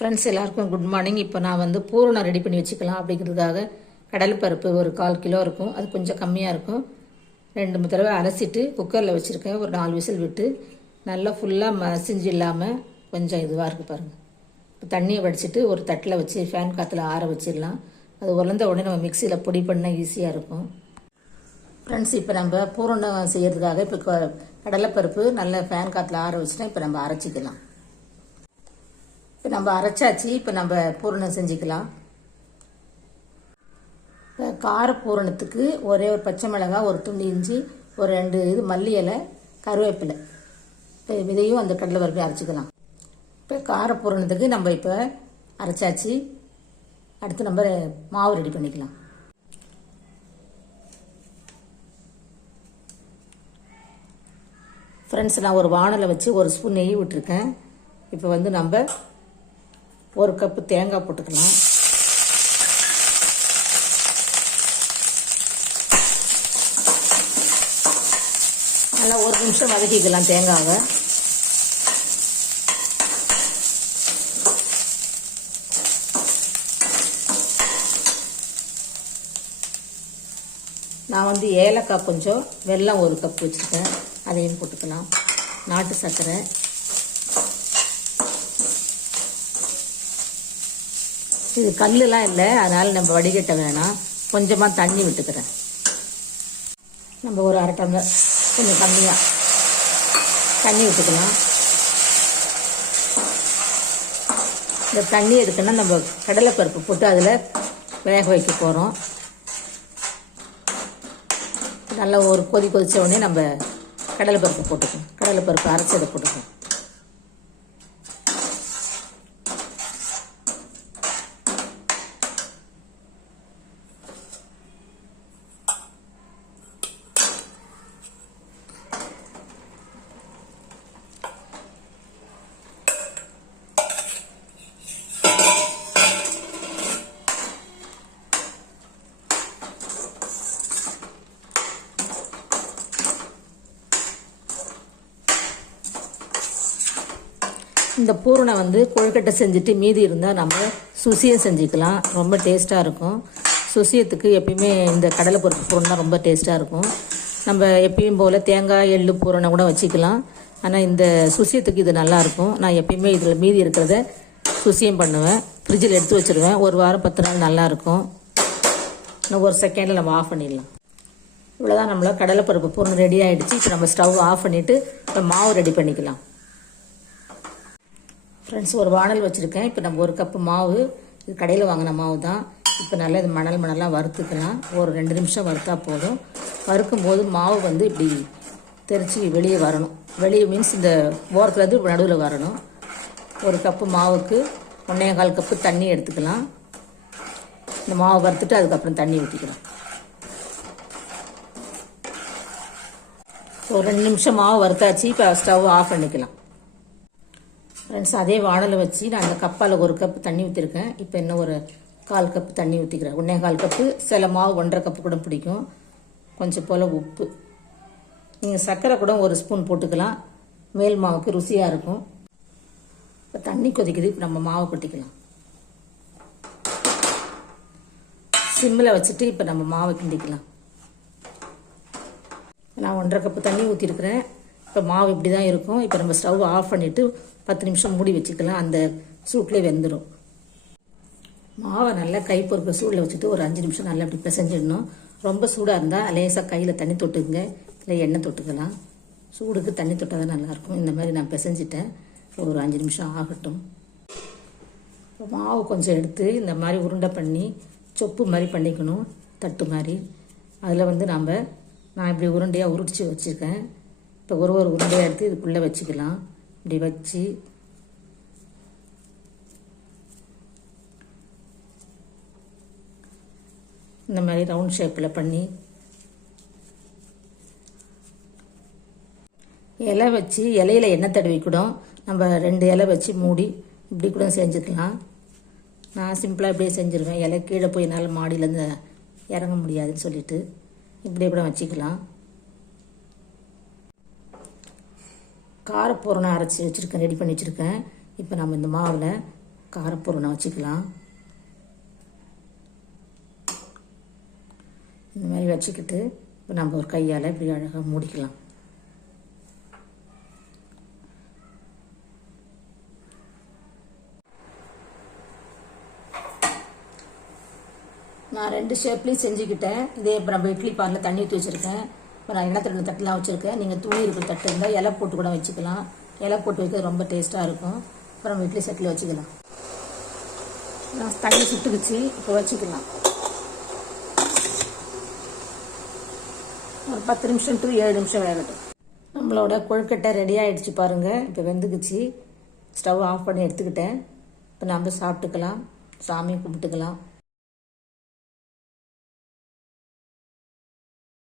Friends எல்லாருக்கும் good morning. இப்போ நான் வந்து பூரணம் ரெடி பண்ணி வச்சுக்கலாம் அப்படிங்கிறதுக்காக கடலைப்பருப்பு ஒரு 1/4 கிலோ இருக்கும். அது கொஞ்சம் கம்மியாக இருக்கும். 2 தடவை அலசிட்டு குக்கரில் வச்சுருக்கேன். ஒரு 4 விசில் விட்டு நல்லா ஃபுல்லாக மசிஞ்சு இல்லாமல் கொஞ்சம் இதுவாக இருக்குது பாருங்கள். இப்போ தண்ணியை வடிச்சிட்டு ஒரு தட்டில் வச்சு ஃபேன் காற்றுல ஆற வச்சிடலாம். அது உலர்ந்த உடனே நம்ம மிக்சியில் பொடி பண்ணால் ஈஸியாக இருக்கும். ஃப்ரெண்ட்ஸ், இப்போ நம்ம பூரணம் செய்யறதுக்காக இப்போ கடலைப்பருப்பு நல்லா ஃபேன் காற்றுல ஆற வச்சுட்டா இப்போ நம்ம அரைச்சிக்கலாம். இப்போ நம்ம அரைச்சாச்சு. இப்போ நம்ம பூரணம் செஞ்சுக்கலாம். இப்போ கார பூரணத்துக்கு ஒரே ஒரு பச்சை மிளகாய், ஒரு துண்டு இஞ்சி, ஒரு 2 மல்லி இலை, கருவேப்பிலை, இப்போ இதையும் அந்த கடலை பருப்பையும் அரைச்சிக்கலாம். இப்போ கார பூரணத்துக்கு நம்ம இப்போ அரைச்சாச்சு. அடுத்து நம்ம மாவு ரெடி பண்ணிக்கலாம். ஃப்ரெண்ட்ஸ், நான் ஒரு வானலை வச்சு 1 ஸ்பூன் நெய் விட்டுருக்கேன். இப்போ வந்து நம்ம 1 கப்பு தேங்காய் போட்டுக்கலாம். நல்லா 1 நிமிஷம் வதக்கிக்கலாம் தேங்காவை. நான் வந்து ஏலக்காய் கொஞ்சம், வெல்லம் 1 கப் வச்சுருக்கேன், அதையும் போட்டுக்கலாம். நாட்டு சர்க்கரை, இது கல்லுலாம் இல்லை, அதனால் நம்ம வடிகட்ட வேணாம். கொஞ்சமாக தண்ணி விட்டுக்கிறேன். நம்ம ஒரு 1/2 டம்ளர் கொஞ்சம் கம்மியாக தண்ணி விட்டுக்கலாம். இந்த தண்ணி எதுக்குன்னா நம்ம கடலைப்பருப்பு போட்டு அதில் வேக வைக்க போகிறோம். நல்லா ஒரு கொதித்த உடனே நம்ம கடலைப்பருப்பு போட்டுக்கணும். கடலைப்பருப்பு அரைச்சதை போட்டுக்கணும். இந்த பூரணை வந்து கொழுக்கட்டை செஞ்சுட்டு மீதி இருந்தால் நம்ம சுசியம் செஞ்சுக்கலாம். ரொம்ப டேஸ்ட்டாக இருக்கும். சுசியத்துக்கு எப்பயுமே இந்த கடலைப்பருப்பு பூரணம் தான் ரொம்ப டேஸ்ட்டாக இருக்கும். நம்ம எப்பயும் போல் தேங்காய் எள்ளு பூரணை கூட வச்சுக்கலாம். ஆனால் இந்த சுசியத்துக்கு இது நல்லாயிருக்கும். நான் எப்பயுமே இதில் மீதி இருக்கிறத சுசியம் பண்ணுவேன். ஃப்ரிட்ஜில் எடுத்து வச்சுருவேன். 1 வாரம் 10 நாள் நல்லாயிருக்கும். இன்னும் 1 செகண்டில் நம்ம ஆஃப் பண்ணிடலாம். இவ்வளோதான், நம்மள கடலைப்பருப்பு பூரணம் ரெடி ஆகிடுச்சு. இப்போ நம்ம ஸ்டவ் ஆஃப் பண்ணிவிட்டு இப்போ மாவு ரெடி பண்ணிக்கலாம். ஃப்ரெண்ட்ஸ், ஒரு வானல் வச்சுருக்கேன். இப்போ நம்ம 1 கப்பு மாவு, இது கடையில் வாங்கின மாவு தான். இப்போ நல்லா இது மணலாக வறுத்துக்கலாம். ஒரு 2 நிமிஷம் வறுத்தா போதும். வறுக்கும் போது மாவு வந்து இப்படி தெரிச்சு வெளியே வரணும். வெளியே மீன்ஸ் இந்த ஓரத்துலேருந்து நடுவில் வரணும். 1 கப்பு மாவுக்கு 1.25 கப்பு தண்ணி எடுத்துக்கலாம். இந்த மாவு வறுத்துட்டு அதுக்கப்புறம் தண்ணி ஊற்றிக்கலாம். ஒரு 2 நிமிஷம் மாவு வறுத்தாச்சு. இப்போ ஸ்டவ் ஆஃப் பண்ணிக்கலாம். ஃப்ரெண்ட்ஸ், அதே வானலை வச்சு நான் அந்த கப்பால் 1 கப்பு தண்ணி ஊற்றிருக்கேன். இப்போ இன்னும் ஒரு 1/4 கப்பு தண்ணி ஊற்றிக்கிறேன். 1.25 கப்பு, சில மாவு 1.5 கப்பு கூட பிடிக்கும். கொஞ்சம் போல் உப்பு, நீங்கள் சர்க்கரை கூட 1 ஸ்பூன் போட்டுக்கலாம். மேல் மாவுக்கு ருசியாக இருக்கும். இப்போ தண்ணி கொதிக்குது. இப்போ நம்ம மாவு கொட்டிக்கலாம். சிம்மில் வச்சுட்டு இப்போ நம்ம மாவை கிண்டிக்கலாம். நான் 1.5 கப்பு தண்ணி ஊற்றிருக்கிறேன். இப்போ மாவு இப்படி தான் இருக்கும். இப்போ நம்ம ஸ்டவ் ஆஃப் பண்ணிவிட்டு 10 நிமிஷம் மூடி வச்சுக்கலாம். அந்த சூட்லேயே வெந்துடும். மாவை நல்லா கை பொறுக்கிற சூடில் வச்சுட்டு ஒரு 5 நிமிஷம் நல்லா இப்படி பிசைஞ்சிடணும். ரொம்ப சூடாக இருந்தால் லேசாக கையில் தண்ணி தொட்டுக்குங்க, இல்லை எண்ணெய் தொட்டுக்கலாம். சூடுக்கு தண்ணி தொட்டால் தான் நல்லாயிருக்கும். இந்த மாதிரி நான் பிசைஞ்சிட்டேன். ஒரு 5 நிமிஷம் ஆகட்டும். மாவு கொஞ்சம் எடுத்து இந்த மாதிரி உருண்டை பண்ணி சொப்பு மாதிரி பண்ணிக்கணும், தட்டு மாதிரி. அதில் வந்து நான் இப்படி உருண்டையாக உருட்டிச்சு வச்சுருக்கேன். இப்போ ஒரு உருண்டையாக எடுத்து இதுக்குள்ளே வச்சுக்கலாம். இப்படி வச்சு இந்த மாதிரி ரவுண்ட் ஷேப்பில் பண்ணி இலை வச்சு இலையில் எண்ணெய் தடவி கூட நம்ம 2 இலை வச்சு மூடி இப்படி கூட செஞ்சுக்கலாம். நான் சிம்பிளாக இப்படியே செஞ்சுருவேன். இலை கீழே போய் என்னால் மாடியிலேருந்து இறங்க முடியாதுன்னு சொல்லிட்டு இப்படியே கூட வச்சுக்கலாம். காரப்பூரணம் அரைச்சி வச்சுருக்கேன், ரெடி பண்ணி வச்சுருக்கேன். இப்போ நம்ம இந்த மாவில் காரப்பூரணை வச்சுக்கலாம். இந்த மாதிரி வச்சுக்கிட்டு இப்போ நம்ம ஒரு கையால் இப்படி அழகாக மூடிக்கலாம். நான் 2 ஷேப்லேயும் செஞ்சுக்கிட்டேன். இதே இப்போ நம்ம இட்லி பாலில் தண்ணி ஊற்றி வச்சுருக்கேன். இப்போ நான் எண்ணெய் தட்டு தட்டுலாம் வச்சுருக்கேன். நீங்கள் துணி இருக்கிற தட்டு இருந்தால் இலை போட்டு கூட வச்சுக்கலாம். இலை போட்டு வைக்கிறது ரொம்ப டேஸ்ட்டாக இருக்கும். அப்புறம் நம்ம இட்லி சட்டில் வச்சுக்கலாம். நான் தண்ணி சுட்டுக்குச்சு, இப்போ வச்சுக்கலாம். ஒரு 10 நிமிஷம் to 7 நிமிஷம் வேகட்டும். நம்மளோட கொழுக்கட்டை ரெடி ஆகிடுச்சு பாருங்கள். இப்போ வெந்துக்குச்சு. ஸ்டவ் ஆஃப் பண்ணி எடுத்துக்கிட்டேன். இப்போ நம்ம சாப்பிட்டுக்கலாம். சாமி கும்பிட்டுக்கலாம்.